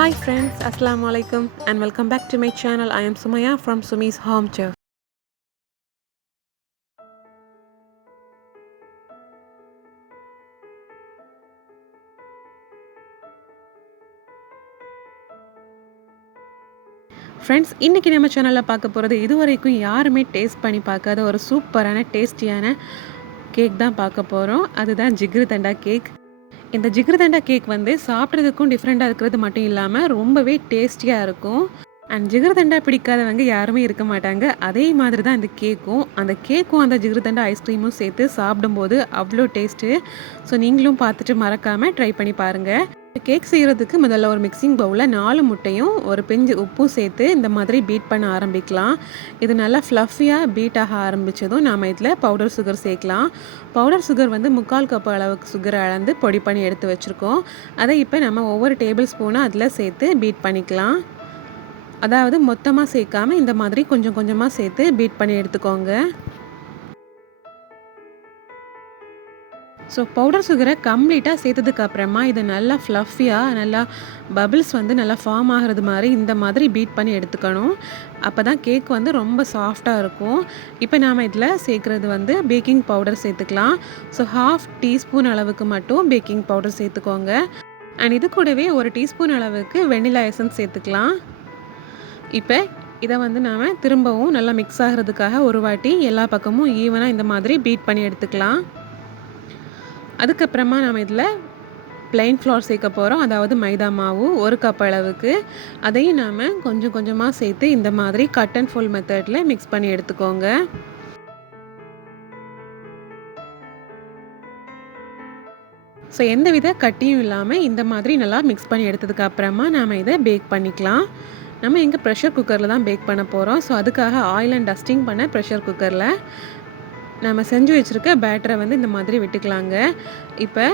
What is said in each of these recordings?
Hi friends, Assalamu alaikum and welcome back to my channel. I am Sumaya from Sumi's Home Chef. Friends, இன்றைக்கி நம்ம சேனலில் பார்க்க போகிறது இதுவரைக்கும் யாருமே டேஸ்ட் பண்ணி பார்க்காத ஒரு சூப்பரான டேஸ்டியான கேக் தான் பார்க்க போகிறோம். அதுதான் ஜிகர்தண்டா கேக். இந்த ஜிகர்தண்டா கேக் வந்து சாப்பிட்றதுக்கும் டிஃப்ரெண்ட்டாக இருக்கிறது மட்டும் இல்லாமல் ரொம்பவே டேஸ்டியாக இருக்கும். அண்ட் ஜிகர்தண்டா பிடிக்காதவங்க யாருமே இருக்க மாட்டாங்க. அதே மாதிரி தான் இந்த கேக்கும். அந்த கேக்கும் அந்த ஜிகர்தண்டா ஐஸ்கிரீமும் சேர்த்து சாப்பிடும்போது அவ்வளோ டேஸ்ட்டு. ஸோ நீங்களும் பார்த்துட்டு மறக்காமல் ட்ரை பண்ணி பாருங்கள். கேக் செய்கிறதுக்கு முதல்ல ஒரு மிக்சிங் பவுலில் 4 முட்டையும் ஒரு பிஞ்சு உப்பும் சேர்த்து இந்த மாதிரி பீட் பண்ண ஆரம்பிக்கலாம். இது நல்லா ஃப்ளஃபியாக பீட் ஆக ஆரம்பித்ததும் நாம் இதில் பவுடர் சுகர் சேர்க்கலாம். பவுடர் சுகர் வந்து 3/4 கப் அளவுக்கு சுகரை அளந்து பொடி பண்ணி எடுத்து வச்சுருக்கோம். அதை இப்போ நம்ம ஒவ்வொரு டேபிள் ஸ்பூனும் அதில் சேர்த்து பீட் பண்ணிக்கலாம். அதாவது மொத்தமாக சேர்க்காமல் இந்த மாதிரி கொஞ்சம் கொஞ்சமாக சேர்த்து பீட் பண்ணி எடுத்துக்கோங்க. ஸோ பவுடர் சுகரை கம்ப்ளீட்டாக சேர்த்ததுக்கு அப்புறமா இது நல்லா ஃப்ளஃபியாக நல்லா பபிள்ஸ் வந்து நல்லா ஃபார்ம் ஆகிறது மாதிரி இந்த மாதிரி பீட் பண்ணி எடுத்துக்கணும். அப்போ தான் கேக் வந்து ரொம்ப சாஃப்டாக இருக்கும். இப்போ நாம் இதில் சேர்க்குறது வந்து பேக்கிங் பவுடர் சேர்த்துக்கலாம். ஸோ 1/2 டீஸ்பூன் அளவுக்கு மட்டும் பேக்கிங் பவுடர் சேர்த்துக்கோங்க. அண்ட் இது கூடவே 1 டீஸ்பூன் அளவுக்கு வெண்ணிலா எசன்ஸ் சேர்த்துக்கலாம். இப்போ இதை வந்து நாம் திரும்பவும் நல்லா மிக்ஸ் ஆகிறதுக்காக ஒரு வாட்டி எல்லா பக்கமும் ஈவனாக இந்த மாதிரி பீட் பண்ணி எடுத்துக்கலாம். அதுக்கப்புறமா நம்ம இதில் ப்ளைன் ஃப்ளோர் சேர்க்க போகிறோம். அதாவது மைதா மாவு 1 கப் அளவுக்கு. அதையும் நாம் கொஞ்சம் கொஞ்சமாக சேர்த்து இந்த மாதிரி கட் அண்ட் ஃபோல்ட் மெத்தடில் மிக்ஸ் பண்ணி எடுத்துக்கோங்க. ஸோ எந்தவித கட்டியும் இல்லாமல் இந்த மாதிரி நல்லா மிக்ஸ் பண்ணி எடுத்ததுக்கு அப்புறமா நாம் இதை பேக் பண்ணிக்கலாம். நம்ம எங்கள் ப்ரெஷர் குக்கரில் தான் பேக் பண்ண போகிறோம். ஸோ அதுக்காக ஆயில் அண்ட் டஸ்டிங் பண்ண ப்ரெஷர் குக்கரில் நம்ம செஞ்சு வச்சுருக்க பேட்டரை வந்து இந்த மாதிரி விட்டுக்கலாங்க. இப்போ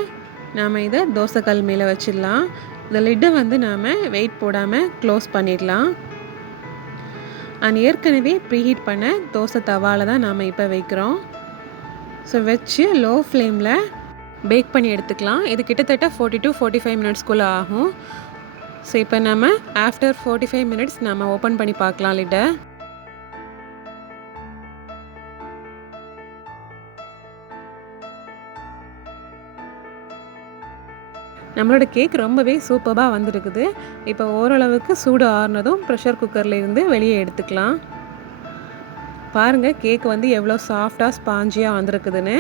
நாம் இதை தோசைக்கல் மேலே வச்சிடலாம். இந்த லிட்டை வந்து நாம் வெயிட் போடாமல் க்ளோஸ் பண்ணிடலாம். அண்ட் ஏற்கனவே ப்ரீஹீட் பண்ண தோசை தவாவில் தான் நாம் இப்போ வைக்கிறோம். ஸோ வச்சு லோ ஃப்ளேமில் பேக் பண்ணி எடுத்துக்கலாம். இது கிட்டத்தட்ட 40 to 45 மினிட்ஸ்குள்ளே ஆகும். ஸோ இப்போ நம்ம ஆஃப்டர் 45 மினிட்ஸ் நம்ம ஓப்பன் பண்ணி பார்க்கலாம் லிட்டை. நம்மளோட கேக் ரொம்பவே சூப்பராக வந்திருக்குது. இப்போ ஓரளவுக்கு சூடு ஆறுனதும் ப்ரெஷர் குக்கர்லேருந்து வெளியே எடுத்துக்கலாம். பாருங்கள் கேக் வந்து எவ்வளோ சாஃப்டாக ஸ்பாஞ்சியாக வந்திருக்குதுன்னு.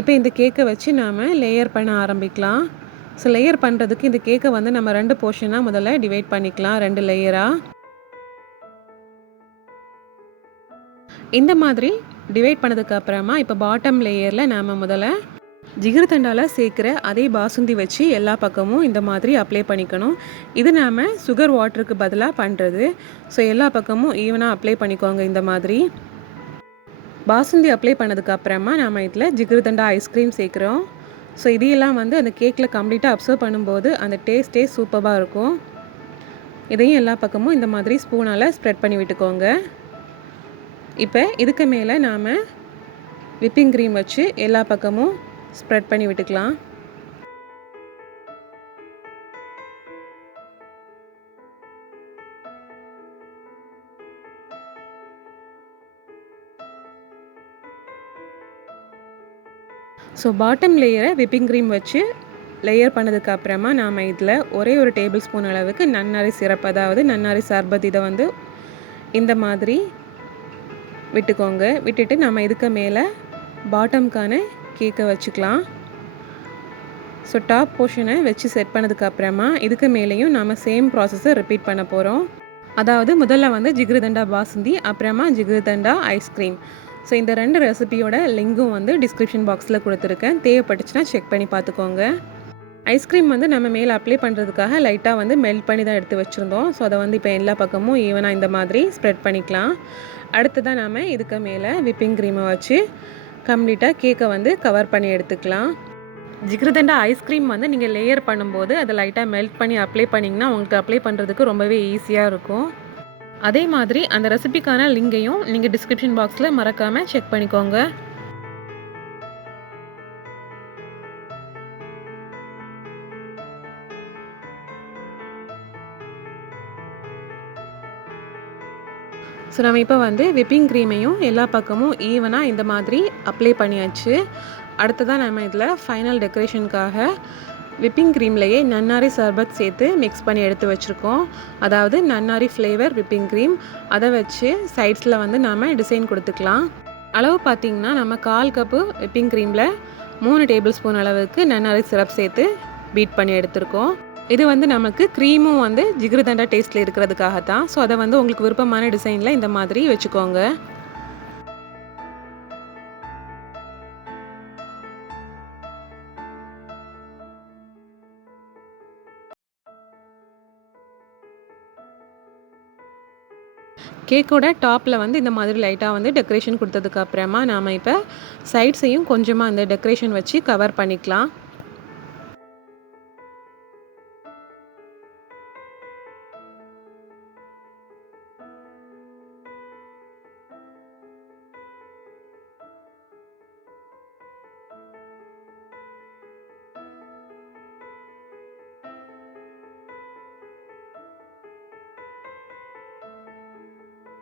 இப்போ இந்த கேக்கை வச்சு நாம் லேயர் பண்ண ஆரம்பிக்கலாம். ஸோ லேயர் பண்ணுறதுக்கு இந்த கேக்கை வந்து நம்ம 2 போர்ஷனாக முதல்ல டிவைட் பண்ணிக்கலாம், 2 லேயராக. இந்த மாதிரி டிவைட் பண்ணதுக்கு அப்புறமா இப்போ பாட்டம் லேயரில் நாம் முதல்ல ஜிகர்தண்டாவில் சேர்க்குற அதே பாசுந்தி வச்சு எல்லா பக்கமும் இந்த மாதிரி அப்ளை பண்ணிக்கணும். இது நாம் சுகர் வாட்டருக்கு பதிலாக பண்ணுறது. ஸோ எல்லா பக்கமும் ஈவனாக அப்ளை பண்ணிக்கோங்க. இந்த மாதிரி பாசுந்தி அப்ளை பண்ணதுக்கு அப்புறமா நாம் இதில் ஜிகர்தண்டா ஐஸ்கிரீம் சேர்க்குறோம். ஸோ இதையெல்லாம் வந்து அந்த கேக்கில் கம்ப்ளீட்டாக அப்சர்வ் பண்ணும்போது அந்த டேஸ்ட்டே சூப்பராக இருக்கும். இதையும் எல்லா பக்கமும் இந்த மாதிரி ஸ்பூனால் ஸ்ப்ரெட் பண்ணி விட்டுக்கோங்க. இப்போ இதுக்கு மேலே நாம் விப்பிங் க்ரீம் வச்சு எல்லா பக்கமும் ஸ்ப்ரெட் பண்ணி விட்டுக்கலாம். ஸோ பாட்டம் லேயரை விப்பிங் க்ரீம் வச்சு லேயர் பண்ணதுக்கு அப்புறமா நாம் இதில் ஒரே ஒரு டேபிள் ஸ்பூன் அளவுக்கு நன்னாரி சிரப், அதாவது நன்னாரி சர்பத், இதை வந்து இந்த மாதிரி விட்டுக்கோங்க. விட்டுட்டு நம்ம இதுக்கு மேலே பாட்டம்க்கான கேக்கை வச்சுக்கலாம். ஸோ டாப் போர்ஷனை வச்சு செட் பண்ணதுக்கு அப்புறமா இதுக்கு மேலேயும் நாம் சேம் ப்ராசஸை ரிப்பீட் பண்ண போகிறோம். அதாவது முதல்ல வந்து ஜிகர்தண்டா பாசுந்தி, அப்புறமா ஜிகர்தண்டா ஐஸ்கிரீம். ஸோ இந்த 2 ரெசிபியோட லிங்கும் வந்து டிஸ்கிரிப்ஷன் பாக்ஸில் கொடுத்துருக்கேன். தேவைப்பட்டுச்சுன்னா செக் பண்ணி பார்த்துக்கோங்க. ஐஸ்கிரீம் வந்து நம்ம மேலே அப்ளை பண்ணுறதுக்காக லைட்டாக வந்து மெல்ட் பண்ணி தான் எடுத்து வச்சுருந்தோம். ஸோ அதை வந்து இப்போ எல்லா பக்கமும் ஈவனாக இந்த மாதிரி ஸ்ப்ரெட் பண்ணிக்கலாம். அடுத்ததான் நாம் இதுக்கு மேலே விப்பிங் க்ரீமை வச்சு கம்ப்ளீட்டாக கேக்கை வந்து கவர் பண்ணி எடுத்துக்கலாம். ஜிகர்தண்டா ஐஸ்கிரீம் வந்து நீங்கள் லேயர் பண்ணும்போது அதை லைட்டாக மெல்ட் பண்ணி அப்ளை பண்ணிங்கன்னா உங்களுக்கு அப்ளை பண்ணுறதுக்கு ரொம்பவே ஈஸியாக இருக்கும். அதே மாதிரி அந்த ரெசிபிக்கான லிங்கையும் நீங்கள் டிஸ்கிரிப்ஷன் பாக்ஸில் மறக்காமல் செக் பண்ணிக்கோங்க. ஸோ நம்ம இப்போ வந்து விப்பிங் க்ரீமையும் எல்லா பக்கமும் ஈவனாக இந்த மாதிரி அப்ளை பண்ணியாச்சு. அடுத்ததாக நம்ம இதில் ஃபைனல் டெக்கரேஷனுக்காக விப்பிங் க்ரீம்லேயே நன்னாரி சர்பத் சேர்த்து மிக்ஸ் பண்ணி எடுத்து வச்சுருக்கோம். அதாவது நன்னாரி ஃப்ளேவர் விப்பிங் க்ரீம். அதை வச்சு சைட்ஸில் வந்து நாம் டிசைன் கொடுத்துக்கலாம். அளவு பார்த்திங்கன்னா நம்ம 1/4 கப்பு விப்பிங் க்ரீமில் 3 டேபிள் ஸ்பூன் அளவுக்கு நன்னாரி சிரப் சேர்த்து பீட் பண்ணி எடுத்திருக்கோம். இது வந்து நமக்கு க்ரீமும் வந்து ஜிகர்தண்டா டேஸ்ட்டில் இருக்கிறதுக்காக தான். ஸோ அதை வந்து உங்களுக்கு விருப்பமான டிசைனில் இந்த மாதிரி வச்சுக்கோங்க. கேக்கோட டாப்பில் வந்து இந்த மாதிரி லைட்டாக வந்து டெக்கரேஷன் கொடுத்ததுக்கு அப்புறமா நாம் இப்போ சைட்ஸையும் கொஞ்சமாக அந்த டெக்கரேஷன் வச்சு கவர் பண்ணிக்கலாம்.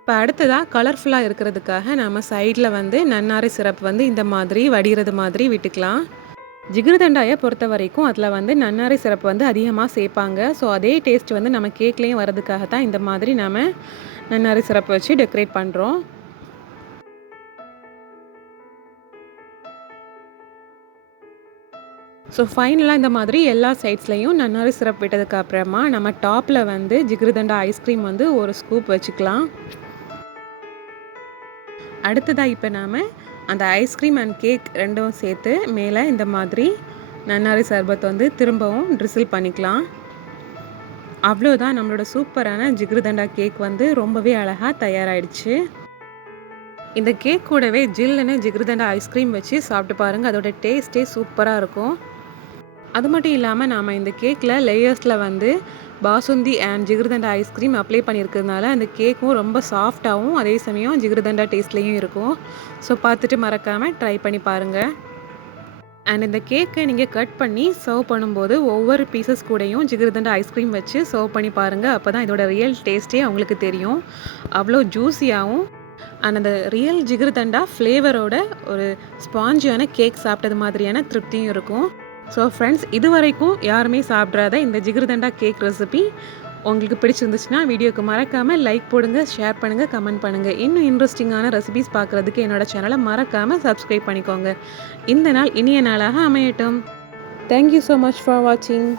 இப்போ அடுத்ததாக கலர்ஃபுல்லாக இருக்கிறதுக்காக நம்ம சைடில் வந்து நன்னாரி சிரப் வந்து இந்த மாதிரி வடிகிறது மாதிரி விட்டுக்கலாம். ஜிகர்தண்டாயை பொறுத்த வரைக்கும் அதில் வந்து நன்னாரி சிரப் வந்து அதிகமாக சேர்ப்பாங்க. ஸோ அதே டேஸ்ட் வந்து நம்ம கேக்லேயும் வரதுக்காக தான் இந்த மாதிரி நம்ம நன்னாரி சிரப் வச்சு டெக்கரேட் பண்ணுறோம். ஸோ ஃபைனலாக இந்த மாதிரி எல்லா சைட்ஸ்லையும் நன்னாரி சிரப் விட்டதுக்கு அப்புறமா நம்ம டாப்பில் வந்து ஜிகர்தண்டா ஐஸ்கிரீம் வந்து ஒரு ஸ்கூப் வச்சுக்கலாம். அடுத்ததாக இப்போ நாம் அந்த ஐஸ்கிரீம் அண்ட் கேக் ரெண்டும் சேர்த்து மேலே இந்த மாதிரி நன்னாரி சர்பத் வந்து திரும்பவும் ட்ரிசில் பண்ணிக்கலாம். அவ்வளோதான், நம்மளோட சூப்பரான ஜிகர்தண்டா கேக் வந்து ரொம்பவே அழகாக தயாராகிடுச்சு. இந்த கேக் கூடவே ஜில்லுன்னு ஜிகர்தண்டா ஐஸ்கிரீம் வச்சு சாப்பிட்டு பாருங்கள். அதோட டேஸ்ட்டே சூப்பராக இருக்கும். அது மட்டும் இல்லாமல் நாம் இந்த கேக்கில் லேயர்ஸில் வந்து basundi and jigarthanda ice cream apply பண்ணியிருக்கிறதுனால அந்த கேக்கும் ரொம்ப சாஃப்டாகவும் அதே சமயம் ஜிகர்தண்டா டேஸ்ட்லேயும் இருக்கும். ஸோ பார்த்துட்டு மறக்காமல் ட்ரை பண்ணி பாருங்கள். அண்ட் இந்த கேக்கை நீங்கள் கட் பண்ணி சர்வ் பண்ணும்போது ஒவ்வொரு பீசஸ் கூடயும் ஜிகர்தண்டா ஐஸ்கிரீம் வச்சு சர்வ் பண்ணி பாருங்கள். அப்போ தான் இதோட ரியல் டேஸ்ட்டே அவங்களுக்கு தெரியும். அவ்வளோ ஜூஸியாகவும் அண்ட் அந்த ரியல் ஜிகர்தண்டா ஃப்ளேவரோட ஒரு ஸ்பாஞ்சியான கேக் சாப்பிட்டது மாதிரியான திருப்தியும் இருக்கும். ஸோ ஃப்ரெண்ட்ஸ், இது வரைக்கும் யாருமே சாப்பிட்றாத இந்த ஜிகர்தண்டா கேக் ரெசிபி உங்களுக்கு பிடிச்சிருந்துச்சுன்னா வீடியோக்கு மறக்காமல் லைக் போடுங்க, ஷேர் பண்ணுங்கள், கமெண்ட் பண்ணுங்கள். இன்னும் இன்ட்ரெஸ்டிங்கான ரெசிபிஸ் பார்க்குறதுக்கு என்னோட சேனலை மறக்காமல் சப்ஸ்கிரைப் பண்ணிக்கோங்க. இந்த நாள் இனிய நாளாக அமையட்டும். தேங்க்யூ ஸோ மச் ஃபார் வாட்சிங்.